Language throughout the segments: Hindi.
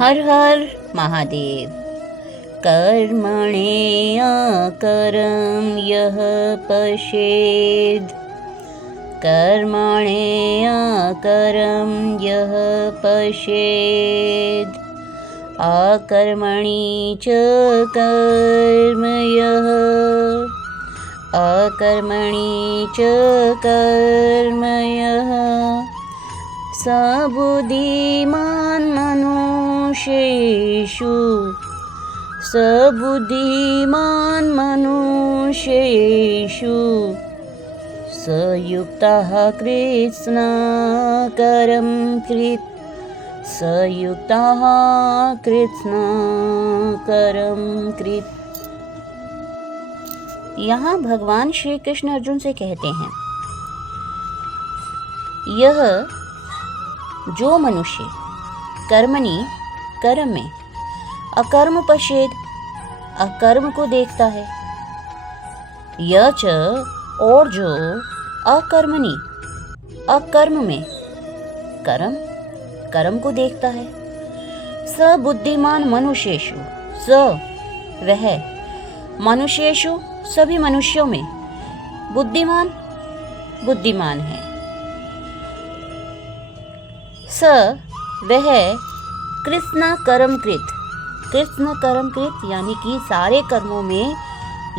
हर हर महादेव। कर्मणे अकरम यः पश्येद, कर्मणे अकरम यः पश्येद, अकर्मणि च कर्म यः, अकर्मणि च कर्म यः, स बुद्धिमान् मनुष्येषु, स बुद्धिमान् मनुष्येषु, स युक्तः कृत्स्नकरं कृत्, स युक्तः कृत्स्नकरं कृत्। यहाँ भगवान श्री कृष्ण अर्जुन से कहते हैं, यह जो मनुष्य कर्मणि कर्म में अकर्म पश्येद अकर्म को देखता है, यह च और जो अकर्मणि अकर्म में कर्म कर्म को देखता है, स बुद्धिमान मनुष्येषु, स वह मनुष्येषु सभी मनुष्यों में बुद्धिमान बुद्धिमान है, स वह कृत्स्न कर्म कृत, कृत्स्न कर्म कृत यानी कि सारे कर्मों में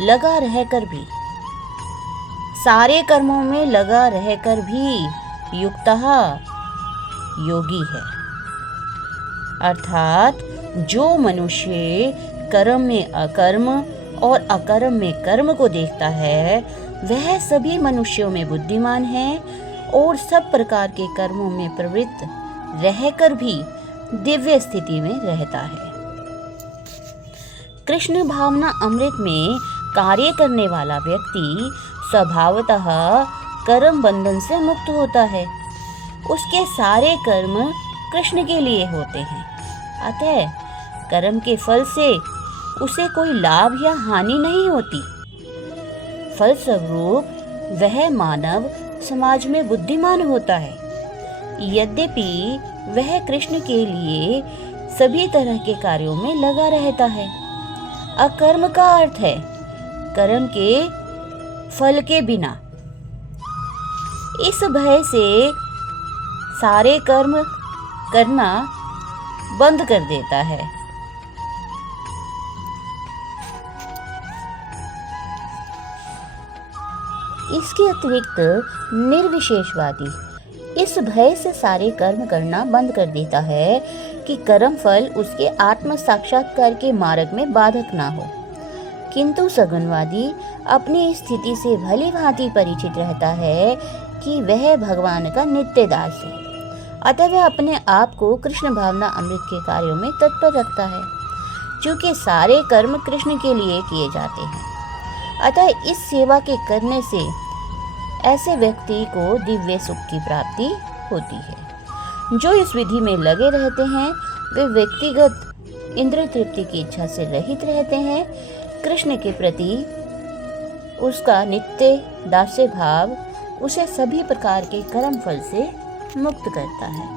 लगा रहकर भी, सारे कर्मों में लगा रहकर भी युक्तः योगी है। अर्थात जो मनुष्य कर्म में अकर्म और अकर्म में कर्म को देखता है, वह सभी मनुष्यों में बुद्धिमान है और सब प्रकार के कर्मों में प्रवृत्त रहकर भी दिव्य स्थिति में रहता है। कृष्ण भावना अमृत में कार्य करने वाला व्यक्ति स्वभावतः कर्म बंधन से मुक्त होता है। उसके सारे कर्म कृष्ण के लिए होते हैं, अतः कर्म के फल से उसे कोई लाभ या हानि नहीं होती। फलस्वरूप वह मानव समाज में बुद्धिमान होता है। यद्यपि वह कृष्ण के लिए सभी तरह के कार्यों में लगा रहता है। अकर्म का अर्थ है कर्म के फल के बिना। इस भय से सारे कर्म करना बंद कर देता है। इसके अतिरिक्त निर्विशेषवादी इस भय से सारे कर्म करना बंद कर देता है कि कर्म फल उसके आत्म साक्षात्कार के मार्ग में बाधक ना हो। किंतु सगुणवादी अपनी स्थिति से भली भांति परिचित रहता है कि वह भगवान का नित्य दास है, अतः वह अपने आप को कृष्ण भावना अमृत के कार्यों में तत्पर रखता है। क्योंकि सारे कर्म कृष्ण के लिए किए जाते हैं, अतः इस सेवा के करने से ऐसे व्यक्ति को दिव्य सुख की प्राप्ति होती है। जो इस विधि में लगे रहते हैं वे व्यक्तिगत इंद्रिय तृप्ति की इच्छा से रहित रहते हैं। कृष्ण के प्रति उसका नित्य दास्य भाव उसे सभी प्रकार के कर्म फल से मुक्त करता है।